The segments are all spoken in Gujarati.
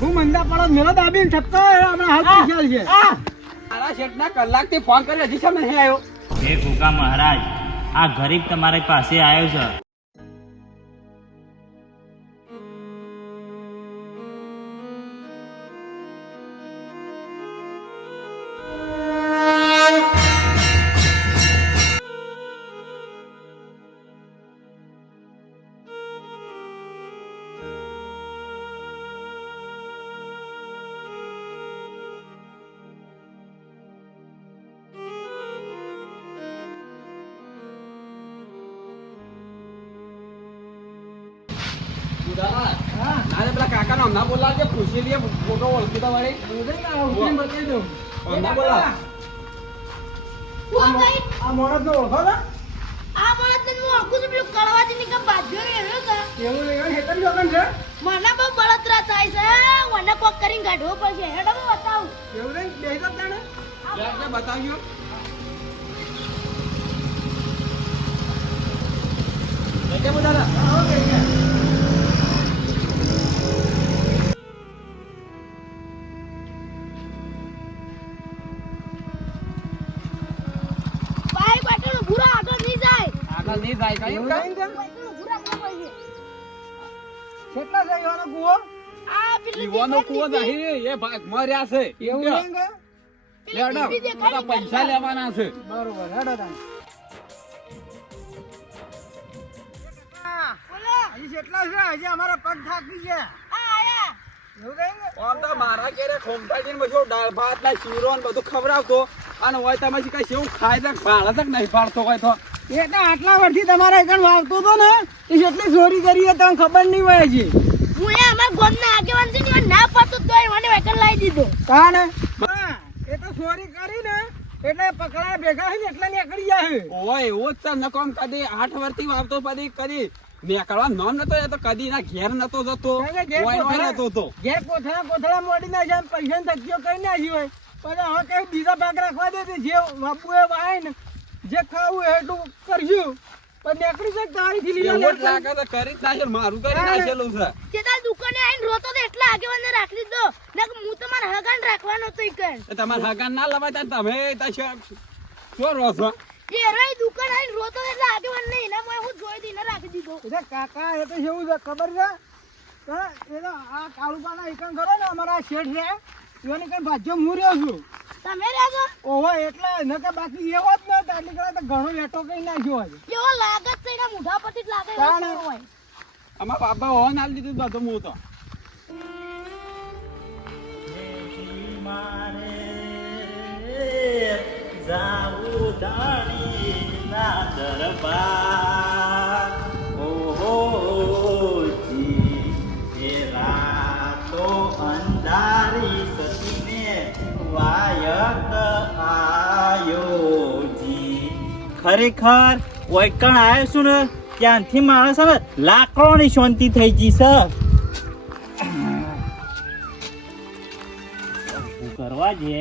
હું મંદા પડો મેલો દાબીને ઠપકો હમણાં હાલ પૈસા છે મારા શેઠના કલાકથી ફોન કર્યો હજી સામે નહીં આવ્યો. હે ભૂકા મહારાજ, આ ગરીબ તમારી પાસે આવ્યો છે. નારે પેલા કાકા નો હમણાં બોલાવજે, પૂછી લઈએ ફોટો ઓળખીતા વાળી. બતાવી દઉં હમણાં બોલાવ. આ મોણસ નો ઓળખો ને આ માણસને હું આખું જ પેલું કળવાથી નીકળ બાજ્યો રહ્યો છે. એવું લેવાનું હેતર જોગન છે મને બહુ બળતરા થાય છે. મને કોક કરીને કાઢવો પડશે. હેડો હું બતાવું. એવું નહીં બેસી જાવ તાણે ક્યાં બતાવ્યું? જગ્યા બોલાલા. ભાઈ બેઠેલો ભૂરો આગળ નહીં જાય. આગળ નહીં જાય કઈ એવું નહીં કેમ? બેઠેલો ભૂરો આગળ પડશે. કેટલા છે એવાનો કૂવો આ પેલી જીવાનો કૂવો નહીં, એ ભાગ મર્યા છે. એવું નહીં કે લેવડો, બધા પૈસા લેવાના છે. બરોબર હેડો તાણે બોલો. હજી કેટલા છે હજી અમારા પગ થાકી ગયા આ આયા. એવું નહીં કે આમ તો મારા ઘેરે ખોમટાડીને બધું દાળ ભાત ના શીરો ને બધું ખવડાવતો, અને હોય તમે કઈ એવું ખાય તક ભાડે તક નહીં પાડતો હોય તો. એટલે આટલા વર્ષથી તમારા એકણ વાવતો હતો ને એ જેટલી ચોરી કરી એ તમને ખબર નહીં હોય હજી હું એ અમારા ગામના આગેવાન છે ને, એને ના પાડતો તોય મને વેકન લાવી દીધો. કાને એ તો ચોરી કરી ને એટલે પકડાય ભેગા છે ને એટલે નીકળી જાય ઓય એવો જ છે. નકોમ કદી 8 વર્ષથી વાવતો, કદી નીકળવા નામ નતો એ તો કદી ના ઘેર નતો જતો, ઓય નતો તો. ઘેર કોથળા મોડી નાખ્યા પૈસા ધક્યો કરી નાખ્યો હોય પછી હવે કઈ બીજા ભાગ રાખવા દે તે જે બાપુ એ વાય ને જે ખાવું એટલું કરશું પણ નીકળી જાય તારીથી એવું જ લીધા લાગે તો કરી જ નાખે, મારું કરી નાખેલું છે. તે તાર દુકાને આવીને રોતો તો એટલા આગેવાનને રાખી દીધો. નકર હું તો મારા હગાને રાખવાનો હતો ઈ કણ. એ તમારે હગાન ના લવાય તા તમે શું રહો છો? એ રોય દુકાન આવીને રોતો તો એટલે આગેવાન નહીં. એના મોય હું જોઈ દઈને રાખી દીધો. એટલે કાકા એ તો કેવું છે ખબર છે હા, એ તો આ કાળુપાના એકણ ખરો ને અમારા શેઠ છે એની કઈ ભાજ્યો હું રહ્યો છું તમે રહેજો. ઓહો એટલે નકર બાકી એવો જ ન આટલી કડા તો ઘણો લેટો કઈ નાખ્યો હોય એવો લાગે જ છે એના મોઢા પરથી જ લાગે એવો તાણે. ચોર હોય. આમાં બાપા હોન આલી દીધું બધું હું તો. જાવું ધાણીના દરબાર. ઓહો જી, એ રાતો અંધારી સતીને વાયક આયો જી. ખરેખર ઓયકણ આવ્યો છું ને ત્યાંથી માણસ હવે લાકડોની શાંતિ થઈ ગઈ છે. શું કરવા છે?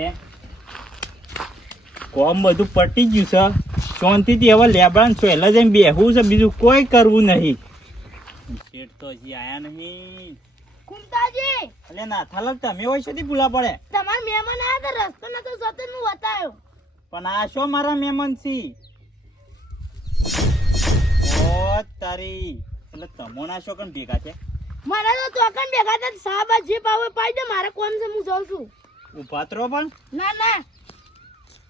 કોમ બધું પટી ગયું છે. શાંતિથી હવે લેબડાને પહેલા જઈને બેહવું છે, બીજું કોઈ કરવું નહીં. શેઠ તો હજી આયા નહીં. કુંતાજી, એટલે નાથાલાલ તમે હોય છે ભૂલા પડે. તમારા મહેમાન આયા તો રસ્તો નતો જતો ને હું બતાવ્યો. પણ આ શો મારા મહેમાન છી? ઓ તારી, એટલે તમોના શો કણ ભેગા છે? મને તો તોકન ભેગા થા સાબા જે પાવે પાઈ દે. મારે કોમ છે, હું જાઉં છું. ઉભા તો પણ. ના ના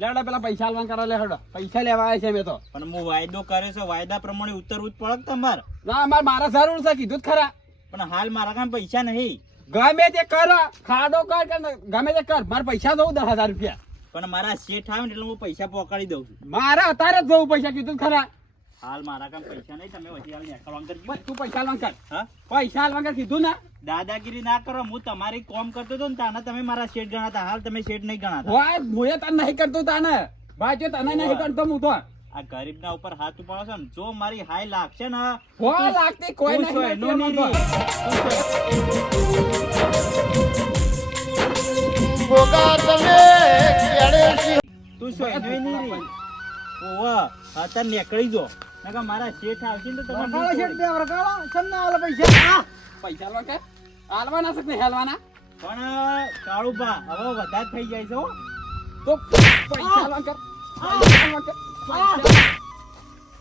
લેવડા પેલા પૈસા આલવાન કરો, લે હેડો. પૈસા લેવા આવ્યા છે મેં તો. પણ હું વાયદો કર્યો છે, વાયદા પ્રમાણે ઉતરવું જ પડે તમારે. ના મારા જરૂર છે, કીધું જ ખરા. પણ હાલ મારા કામ પૈસા નહીં. ગમે તે કર, ખાડો કર કે ગમે તે કર, મારે પૈસા દઉં 10,000 રૂપિયા. પણ મારા શેઠ આવે ને એટલે હું પૈસા પહોંચાડી દઉં છું. મારે અત્યારે જ જવું પૈસા, કીધું જ ખરા. હાલ મારા કામ પૈસા નહીં, તમે વચ્ચે હાલ નેકળવાનું કરજો. બસ તું પૈસા આલવાન કર. હા, પૈસા આલવાન કર, કીધું ને. દાદાગીરી ના કરો. હું તમારી કોમ કરતો હતો ને તાના તમે મારા શેઠ ગણાતા. હાલ તમે શેઠ નહીં ગણાતા. હોય હું તને નહીં કરતું તાને ભાઈ, જો તને નહીં કરતો હું તો. આ ગરીબના ઉપર હાથ ઉપાડો છો ને, જો મારી હાય લાગશે ને હોય લાગતી કોઈ તું છો એનો નહીં. નહીં. તું શું એનો નહીં રી? ઓવા અત્યારે નીકળી જો. નકર મારા શેઠ આવશે ને તો વરકાળો તમારે શેઠ બે વરકાળો કેમ ના આલે પૈસા પૈસા આલવા કે આલવાના છે કે નહીં આલવાના? પણ કાળુભા હવે વધારે થઈ જાય છે હો. તો પૈસા લો કર પૈસા લો કર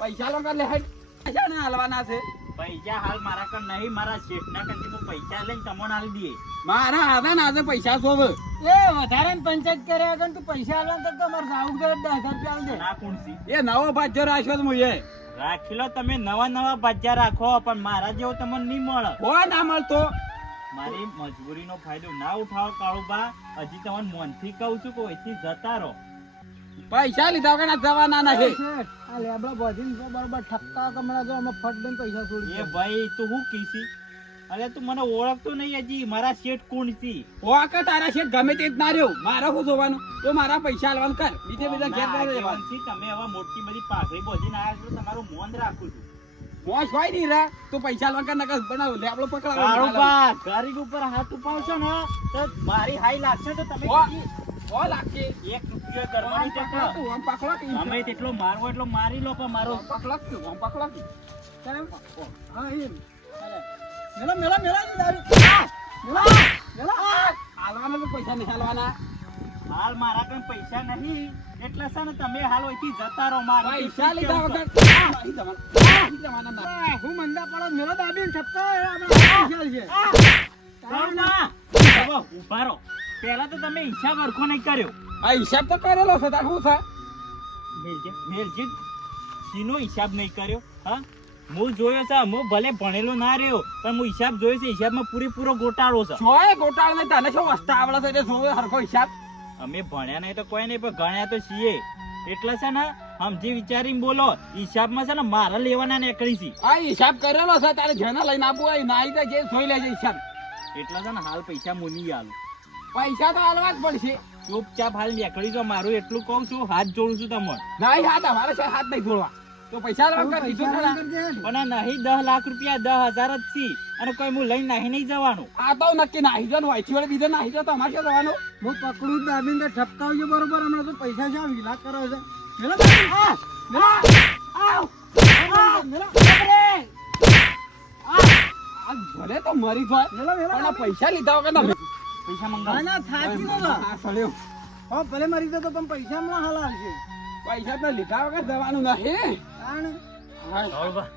પૈસા લો કર લે હેડ પૈસા ને હાલવાના છે પૈસા હાલ મારા કન નહીં, મારા શેઠના કનથી હું પૈસા લઈને તમને આલી દઈએ. મારા આવે ને આજે પૈસા શોભ એ વધારે ને પંચાયત કર્યા વગર તું પૈસા આલવા તો મારે સાઉક દે 10,000 રૂપિયા આલ દે. ના કુણસી એ નવો ભાજ્યો રાખ્યો તો મુએ રાખી લો તમે, નવા ભાજ્યા રાખો, પણ મારા જેવો તમને નહીં મળે. કોઈ ના મળતો મારી મજબૂરીનો ફાયદો ના ઉઠાવો કાળુભા. હજી તમને મોનથી કહું છું કે અહીંથી જતા રહો. પૈસા લીધા વગર જવાના એ નથી શેઠ, આ લેબડા બોધીને તો બરોબર ઠપકા કમળા જો અમે ફટ દઈને પૈસા છોડી એ ભાઈ તું હું કીસી? અરે તું મને ઓળખતો નહીં હજી, મારા શેઠ કોણ છે? ઓકે તારા શેઠ ગમે તે જ ના રહ્યો મારે શું જોવાનું તો મારા પૈસા આલવાનું કર બીજે બધા ઘેર ના રહેવાનું. આગેવાનથી તમે હવે મોટી બધી પાઘડી બોધીને આવ્યા છો, તમારું મોન રાખું છું. મોજ હોય નહીં રે તું પૈસા આલવાનું કર નકર બનાવ લેબડો પકડાવ કાળુભા, ગરીબ ઉપર હાથ ઉપાડશો ને તો મારી હાઈ લાગશે તો તમે ઓ. કદી ઓ લાગી 1 રૂપિયો કરવાનો છે તો. તું આમ પકડો કે તમે તેટલો મારવો એટલો મારી લો, પણ મારો પકડો તું આમ પકડો કે કેમ? હા એમ મેલા મેલા મેલા જી દારૂ મેલા મેલા આલવાના તો પૈસા નહીં આલવાના હાલ મારા કઈ પૈસા નહીં, એટલે છે ને તમે હાલ અહીંથી જતા રહો. મારે પૈસા લીધા વગર નહીં જવાના ના. આ હું મંદા પડો મેલા દાબીને ઠપકા આપણે પૈસા છે. કાળુભા, હવે ઊભા રહો. પહેલા તો તમે હિસાબ હરખો નહીં કર્યો. આ હિસાબ તો કરેલો છે તાર શું છે મેલજી શીનો હિસાબ નહીં કર્યો? હા, હું જોયો છે, હું ભલે ભણેલો ના રહ્યો, પણ હું હિસાબ જોયો છે. હિસાબમાં પૂરેપૂરો ગોટાળો છે. જોય ગોટાળો નહીં તને શું વસ્તા આવડે છે એટલે જોવે હરખો હિસાબ અમે ભણ્યા નહીં તો કોઈ નહીં, પણ ગણ્યા તો છીએ. એટલે છે ને સમજી વિચારીને બોલો. હિસાબમાં છે ને મારા લેવાના નીકળી છે. આ હિસાબ કરેલો છે તારે જેને લઈને આપવું હોય નાઈ તો જે જોઈ લેજે હિસાબ એટલે છે ને હાલ પૈસા મુની આલું. પૈસા તો આલવા જ પડશે ચૂપચાપ હાલ નીકળી જાઓ. મારું એટલું કહું છું, હાથ જોડું છું તમને. નહીં હાથ અમારે છે હાથ નહીં જોડવા તો પૈસા આલવા કર દીધું ખરા પણ આ નહીં 10 લાખ રૂપિયા, 10,000 જ છે. અને કોઈ હું લઈને નહીં જવાનું. આ તો નક્કી નાહી જો વાયથી વડે બીજો નાહી જો તો અમારે શું કરવાનું હું પકડું જ દાબીને ઠપકાવજો બરોબર. હમણાં તો પૈસા છે વિલાસ કરો છે. મેલા આ મેલા આવ મેલા આ ભલે તો મરી જાય મેલા પણ આ મેલા પૈસા લીધા વગર ના પૈસા ના મંગાવો. ના થાકી નો લા. આ સળ્યો. હા ભલે મરી જતો પણ પૈસા હમણાં હલાલ છે. પૈસા તો લીધા વગર જવાનું નહીં કારણ કાળુભા,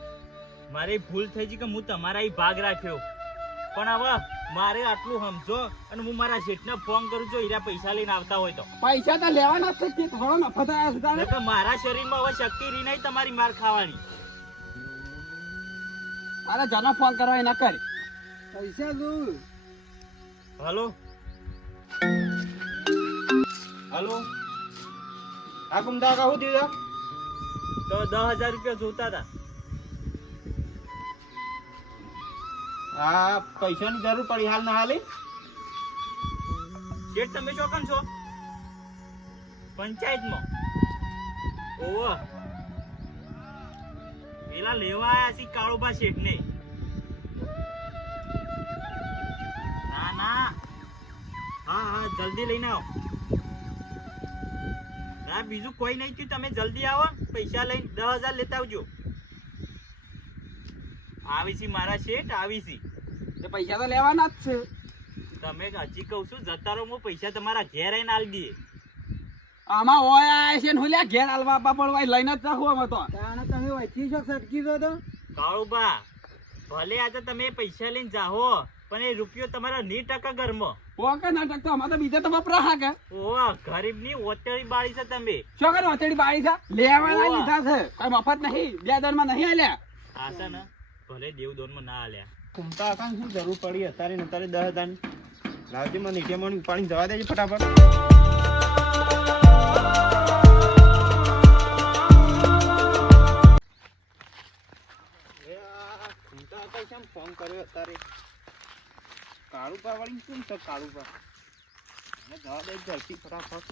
મારી ભૂલ થઈ છે કે હું તમારા અહીં ભાગ રાખ્યો. પણ હવે મારે આટલું સમજો અને હું મારા શેઠને ફોન કરું છું, હીરા પૈસા લઈને આવતા હોય તો. પૈસા તો લેવાના જ છે કે થોડો નફો થાય છે તારે એટલે મારા શરીરમાં હવે શક્તિ રહી નહીં તમારી માર ખાવાની. તારે જનો ફોન કરવા એના કર પૈસા જોઉં. હલો હલો, આ કુમદા કહું દીધા તો 10,000 રૂપિયા જોતા હતા. આ પૈસાની જરૂર પડી હાલ ના હાલી શેઠ તમે ચોકન છો? પંચાયતમાં? ઓવો, પેલા લેવા આયા છે કાળુભા શેઠને. ના ના, હા હા જલ્દી લઈને આવો. ના બીજું કોઈ નહીં થયું, તમે જલ્દી આવો. પૈસા લઈને 10,000 લેતા આવજો. આવી છે મારા શેઠ, આવી છે. એ પૈસા તો લેવાના જ છે તમે હજી કહું છું જતા રહો, હું પૈસા તમારા ઘેર આવીને આલી દઈએ. આમાં ઓય આયા છે ને હું લ્યા ઘેર આલવા આપવા પડવા લઈને જ રાખું અમે તો કારણ તમે વચ્ચી છો સટકી દો તો કાળુભા, ભલે આજે તમે પૈસા લઈને જાહો, પણ એ રૂપિયો તમારા 90% ઘરમાં. ઓકે નાટક તો અમારે તો બીજા તો વપરા હા કે ઓહ, ગરીબની ઓતેડી બાળી છે તમે. શું કરે ઓતેડી બાળી છે લેવાના લીધા છે કઈ મફત નહીં 2 દરમાં નહીં આલ્યા આ છે ને ભલે દેવદોનમાં ના આલ્યા. કુમતા કાં શું જરૂર પડી અત્યારે ને અત્યારે 10,000 ની લાવજે મને એટીએમ માં ઉપાડીને જવા દેજે ફટાફટ કુમતા કઈ કેમ ફોન કર્યો અત્યારે કાળુપા વાળી શું છે કાળુપા મને જવા દે જલ્દી ફટાફટ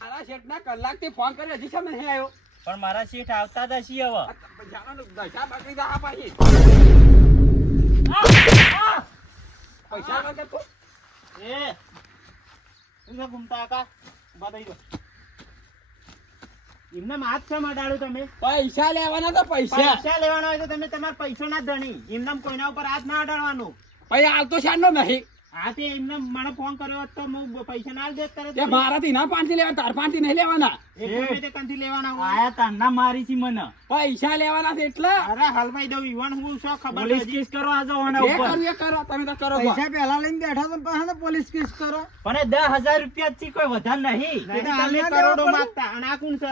મારા શેઠ ના કલાકથી ફોન કર્યો હજી સામે નહીં આવ્યો પણ મારા શેઠ આવતા જ હશે હવે. પૈસાનો દશા બાકી જા પાછી પૈસા વગર તો એ શું છે ઘૂમતા કાકા? ઉભા થઈ જાઓ. એમને હાથ છે મડાડો તમે પૈસા લેવાના તો પૈસા પૈસા લેવાનો હોય તો તમે તમારા પૈસો ના ધણી એમને કોઈના ઉપર હાથ ના અડાડવાનો ભાઈ હાલ તો શાનો નહીં આ તે એમને મને ફોન કર્યો હોત તો હું પૈસા ના દે તરત તે મારાથી ના 5 થી લેવા, તાર 5 થી નહીં લેવાના. એ ગમે તે કંથી લેવાના હોય. આયા તારના મારી છે મને પૈસા લેવાના છે એટલે અરે હલવાઈ દઉં ઈવન હું શું ખબર પોલીસ હજી. કેસ કરો આજો આના જે ઉપર કરવું એ કરો, તમે તો કરો છો. પૈસા પહેલા લઈને બેઠા તો પાછા પોલીસ કેસ કરો. પણ 10,000 રૂપિયા થી કોઈ વધારે નહીં નહીં, તો તમે હાલના કરોડો દેવા પડે. માંગતા અને આ કોણ છે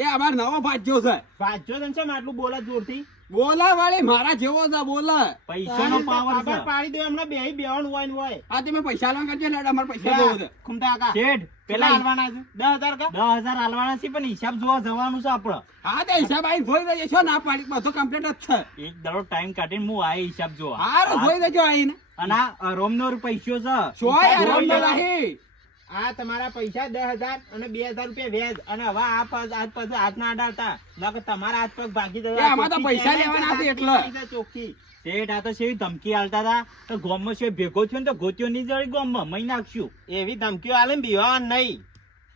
એ અમાર નવો ભાજ્યો છે. ભાજ્યો તને છે આટલું બોલે જોરથી બોલા વાળી મારા જેવો છે બોલા. પૈસાનો પાવર ખબર છે પાડી દો એમને બે બેવાનું હોય ને હોય આ તમે પૈસા લેવા કરજો ને અમારે પૈસા જોવો છે. ખુમતા કાકા શેઠ પેલા પેલા હાલવાના છે 10,000 કા 10,000 આલવાના છે પણ હિસાબ જોવા જવાનું છે આપડે હા તે હિસાબ આઈ જોઈ દેજો છો ના પાડી બધો કમ્પ્લીટ જ છે. એક દાડો ટાઈમ કાઢીને હું આ હિસાબ જોવા હારું જોઈ દેજો આઈને. અને આ રોમનો પૈસો છે સોય જોઈ આરામ લેવા. નહીં. આ તમારા પૈસા 10,000 અને 2,000 રૂપિયા વ્યાજ અને હવે આ આજ પછી હાથ ના અડાડતા નકર તમારા હાથ પગ ભાગી એ આમાં તો પૈસા લેવાના છે એટલે. પૈસા ચોખ્ખી શેઠ આ તો શેવી ધમકી આલતા હતા તો ગામમાં છે ભેગો થયો ને તો ગોત્યો નહીં જડી ગામમાં મહી નાખશું એવી ધમકીઓ આલે ને બીવાનું નહીં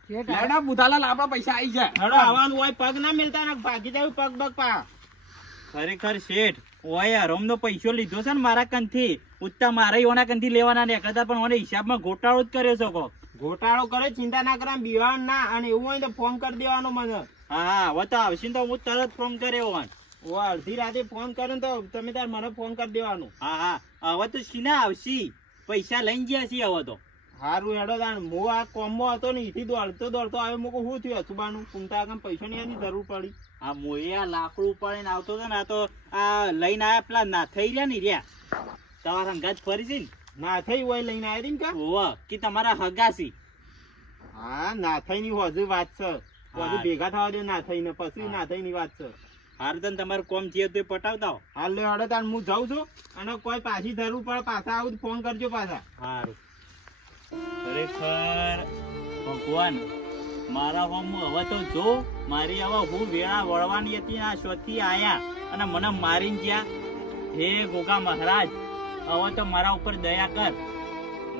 લેવડા બુધાલાલ આપણા પૈસા આઈ જાય. હડો આવવાનું હોય પગ ના મિલતા ને ભાગી જાય પગ બગ પા ખરેખર શેઠ ઓય આ રોમનો પૈસો લીધો છે ને મારા કંથી ઉત્તા મારા ઓના કંથી લેવાના ને કરતા પણ ઓને હિસાબમાં ગોટાળો જ કર્યો છે કોક. ઘોટાળો કરે ચિંતા ના કરે બીવાનું ના અને એવું હોય તો ફોન કરી દેવાનો મને હા હા હવે તો આવશે ને તો હું તરત ફોન કર્યો હોન. ઓ અડધી રાતે ફોન કરે ને તો તમે તાર મને ફોન કરી દેવાનું હા હા હવે તો સીના આવશી પૈસા લઈને ગયા છીએ હવે તો હારું હેડો તાણ હું આ કોમમાં હતો ને ઈથી દોડતો આવ્યો મૂકો શું થયું અસુબાનું કુમતા આગળ પૈસાની આની જરૂર પડી આ મોએ આ લાકડું ઉપાડીને આવતો હતો ને આ તો આ લઈને આયા પેલા ના થઈ રહ્યા ને રહ્યા તમારા હંગાત ફરી છે ને ના થઈ હોય લઈને આવ્યા હતી ને કા ઓવા કે તમારા હગાસી હા ના થઈ ની હજુ વાત છે હજુ ભેગા થવા દે ના થઈ ને પછી ના થઈ ની વાત છે હાર તને તમારું કોમ થયું તો એ પટાવતા હો. હાલ લે હેડો તાણ હું જાઉં છું અને કોઈ પાછી જરૂર પડે પાછા આવું તો ફોન કરજો પાછા હારું ખરેખર ભગવાન મારા હોમ હવે તો જો મારી હવે હું વેળા વળવાની હતી ને આ શોથી આયા અને મને મારીને ગયા હે ગોગા મહારાજ હવે તો મારા ઉપર દયા કર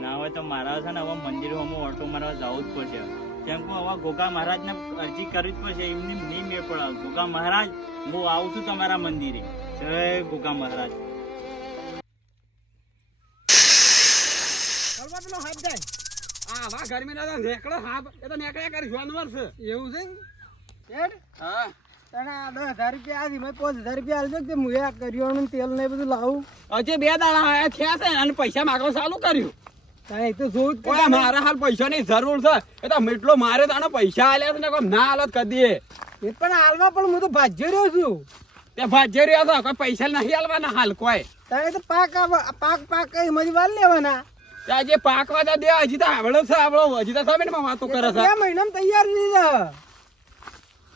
ના હવે તો મારા છે ને હવે મંદિર હોમ ઓટો મારવા જવું જ પડશે કેમ કે હવે ગોગા મહારાજને અરજી કરવી જ પડશે એમની નહીં મેળ પડે ગોગા મહારાજ હું આવું છું તમારા મંદિરે જય ગોગા મહારાજ ચાલવા પેલો હાથ જાય. આવા ગરમીના તો નેકળો હાપ એ તો નેકળ્યા કરે જાનવર છે. એવું છે ને? શેઠ, હા તને આ 10,000 રૂપિયા આલી, મેં 5,000 રૂપિયા આલજો કે હું આ કરિયાણું તેલ ને એ બધું લાવું. હજી 2 દાડા આયા થયા છે અને પૈસા માંગવા ચાલુ કર્યું. તારે એ તો જોવું જ ઓય મારે હાલ પૈસાની જરૂર છે. એ તો મીટલો મારે તો આનો પૈસા આલ્યા છે ને કોઈ ના હાલત કદી એ પણ હાલવા પણ હું તો ભાજ્યો રહ્યો છું. તે ભાજ્ય રહ્યા તો કોઈ પૈસા નહીં આલવાના હાલ કોઈ. તારે તો પાક એમાંથી વાર લેવાના. ત્યાં જે પાકવા તો દે હજી તો આવડો છે આવડો હજી તો સમીનમાં વાતો કરે છે. 2 મહિનામાં તૈયાર થઈ જાય.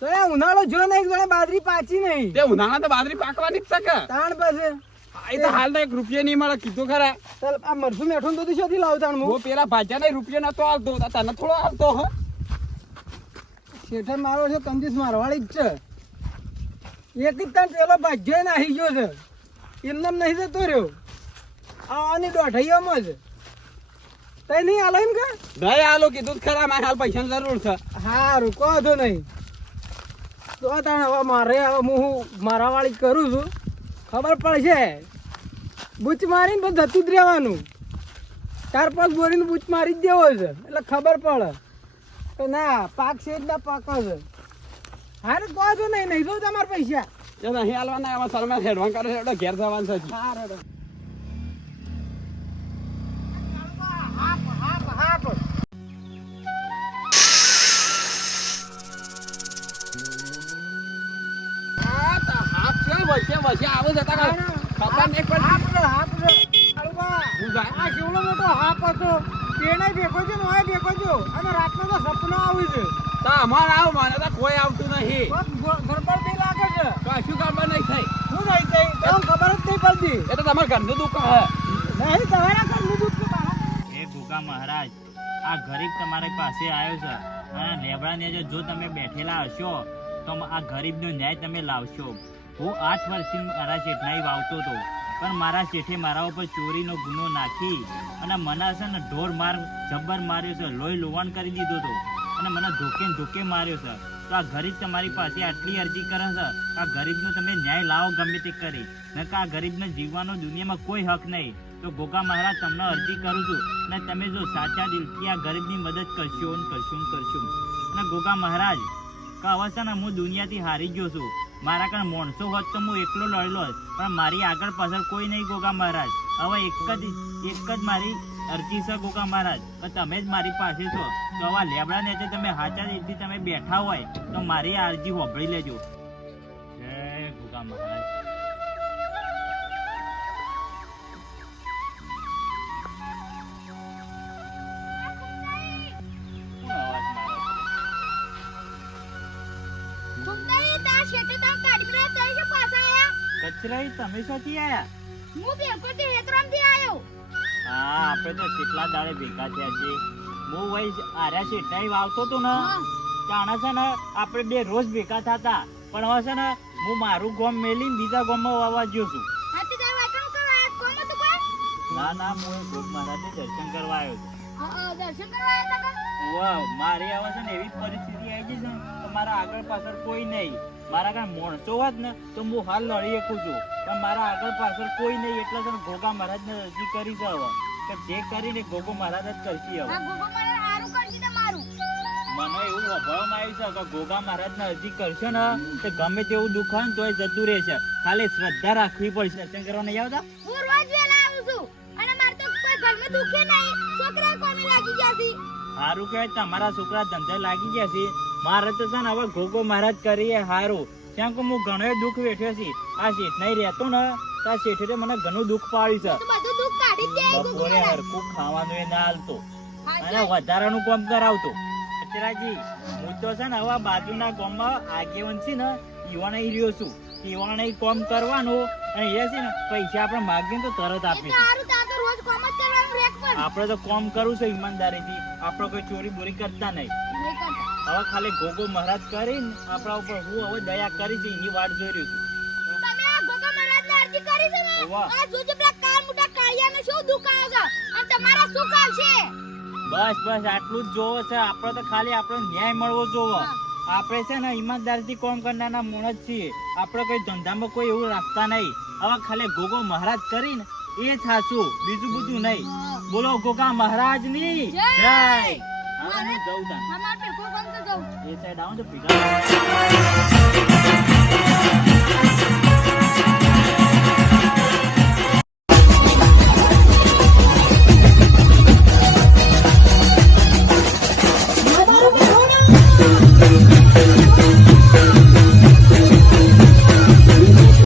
તો એ ઉનાળો જો ને એક જણે બાજરી પાછી નહીં. તે ઉનાળા તો બાજરી પાકવાની જ છે કે તાણ પાસે એ તો હાલ તો 1 રૂપિયા નહીં મળે કીધું ખરા. ચાલ આ મરસું મેઠું દૂધ શોધી લાવ તાણ હું. હું પેલા ભાજ્યા રૂપિયા નતો આવતો તને થોડો આવતો હો. શેઠે મારો છે કંજૂસ મારવાળી જ છે. એક જ તાણ પેલો ભાજ્યો નાહી ગયો છે. એમને નહીં જતો રહ્યો આની દોઢૈયામાં જ. તઈ નહીં આલો એમ કે નહીં આલો કીધું ખરા મારે હાલ પૈસાની જરૂર છે. હારું કહો તો નહીં તો તાણ હવે મારે હવે હું મારાવાળી કરું છું. ખબર પડશે બૂચ મારીને પછી જતું જ રહેવાનું. 4-5 બોરીને બૂચ મારી જ દેવો છે એટલે ખબર પડે કે ના પાક છે જ ના પાક છે. હારું કહો તો નહીં નહીં દઉં તમારા પૈસા. એ નહીં હાલવાના એમાં સલમાન હેડવાન કરે છે એટલે ઘેર જવાનું છે હજી. હારું હાપ આ તો હાફ છે વચ્ચે આવો જતા કર. ખબર નહીં પડતી. હાપ હું જાય. આ કેવડો મોટો હાપ હતો તેને ભેગો છે ને ઓય ભેગો છો અને રાતનો તો સપનો આવ્યું છે. તો અમારે આવ મને તો કોઈ આવતું નહીં. ગરબડ બી લાગે છે. કશું ખબર નહીં થઈ. શું નહીં થઈ તમને ખબર જ નહીં પડતી. એ તો તમારા ઘરનું દુઃખ હે. નહીં તમારા ઘરનું દુઃખ છે બહાર. હે ગોગા મહારાજ આ ગરીબ તમારી પાસે આવ્યો છે અને લેબડાને જો તમે બેઠેલા હશો તો આ ગરીબનો ન્યાય તમે લાવશો. હું 8 વર્ષથી મારા શેઠનાઈ વાવતો હતો પણ મારા શેઠે મારા ઉપર ચોરીનો ગુનો નાખી અને મને છે ને ઢોર માર જબ્બર માર્યો છે, લોહી લુવાણ કરી દીધો હતો અને મને ધોકે માર્યો છે. તો આ ગરીબ તમારી પાસે આટલી અરજી કરે છે આ ગરીબનો તમે ન્યાય લાવો ગમે તે કરી, નકર આ ગરીબને જીવવાનો દુનિયામાં કોઈ હક નહીં. તો ગોગા મહારાજ તમને અરજી કરું છું અને તમે જો સાચા દિલથી આ ગરીબની મદદ કરશો ને કરશો અને ગોગા મહારાજ કહે છે ને હું દુનિયાથી હારી ગયો છું, મારા કારણે માણસો હોત તો હું એકલો લડેલો હોત, પણ મારી આગળ પાછળ કોઈ નહીં ગોગા મહારાજ. હવે એક જ મારી અરજી છે ગોગા મહારાજ કે તમે જ મારી પાસે છો, તો આવા લેબડા ને તમે સાચા દિલથી તમે બેઠા હોય તો મારી આ અરજી સાંભળી લેજો. જય ગોગા મહારાજ. શું અવાજ મારો છે? સુંદરી તા શેઠે તા કાઢી મેં તઈ કે પાછા આયા. કચરાઈ તમે શોથી આયા? હું બેકોટી હેતરામથી આયો. હા, આપણે તો કેટલા દાડે ભેગા થયા છે. હું વઈ આર્યા શેઠાઈ વાવતો તો ને તાણા છે ને આપણે બે રોજ ભેગા થતા, પણ હવે છે ને હું મારું ગામ મેલી બીજા ગામમાં વાવવા ગયો છું. હાથી તાર વાતનું કરવા આયા કોમ તો કોઈ? ના હું એ ગોગ મહારાજને દર્શન કરવા આવ્યો છું. દર્શન કરવા આયા તા કા? વાહ, મારી હવે છે ને એવી પરિસ્થિતિ આવી ગઈ છે ને કે મારા આગળ પાછળ કોઈ નહીં. મારા કારણે માણસો હોત ને તો હું હાલ લડી શકું છું, પણ મારા આગળ પાછળ કોઈ નહીં, એટલે છે ને ગોગા મહારાજને અરજી કરી છે હવે કે જે કરીને ગોગો મહારાજ જ કરશી હવે. આ ગોગો મારે હારું કરજી તમારું. મને એવું વભાવવામાં આવ્યું છે કે ગોગા મહારાજને અરજી કરશો ને તો ગમે તેવું દુઃખ હોય ને તોય જતું રહેશે, ખાલી શ્રદ્ધા રાખવી પડશે. દર્શન કરવા નહીં આવતા? હું રોજ વેલા આવું છું અને માર તો કોઈ ઘરમાં દુખે નહીં, છોકરા કોમે લાગી ગયા છે. સારું કહેવાય, તમારા છોકરા ધંધે લાગી ગયા છે. મારે તો છે ને હવે ગોગો મહારાજ કરીએ સારું, કેમ કે હું ઘણો દુઃખ વેઠ્યો છે. આ શેઠ નહીં રહેતો ને તો આ શેઠે મને ઘણું દુઃખ પાડ્યું તો બધું દુઃખ કાઢી જ દે છે. ગોગો બપોરે મારા. હરખું ખાવાનું એ ના હાલતો અને હાજી. વધારાનું કામ કરાવતો. કચરાજી, હું તો છે ને હવે બાજુના ગામમાં આગેવાન છે ને ઈવાને રહ્યો છું. ઈવાને કામ કરવાનું અને એ છે ને પૈસા આપણે માગીએ તો તરત એ આપે તો હારું તાર તો રોજ કોમ જ કરવાનું રેક પર. આપણે તો કામ કરવું છે ઈમાનદારીથી, આપણે કોઈ ચોરી બોરી કરતા નહીં. નહીં કરતા. હવે ખાલી ગોગો મહારાજ કરીને આપણા ઉપર હું હવે દયા કરી છે એની વાટ જોઈ રહ્યો છું. તમે આ ગોગા મહારાજને અરજી કરી છે ને? વાહ. આ જોજો પેલા કાળ મોટા કાળિયાને શું દુઃખ આવે છે અને તમારા સુખ આવશે. બસ આટલું જ જોવો છે. આપણે તો ખાલી આપણો ન્યાય મળવો જોવો. આપણે છે ને ઈમાનદારીથી કામ કરનારા માણસ છીએ, આપણે કોઈ ધંધામાં કોઈ એવું રાખતા નહીં. હવે ખાલી ગોગો મહારાજ કરીને એ જ સાચું, બીજું બધું નહીં. બોલો ગોગા મહારાજની જય. જય. હવે હું જઉં તાન. અમાર પર કોઈ કોમ તો જાઉં. એ સાઈડ આવો તો ભેગા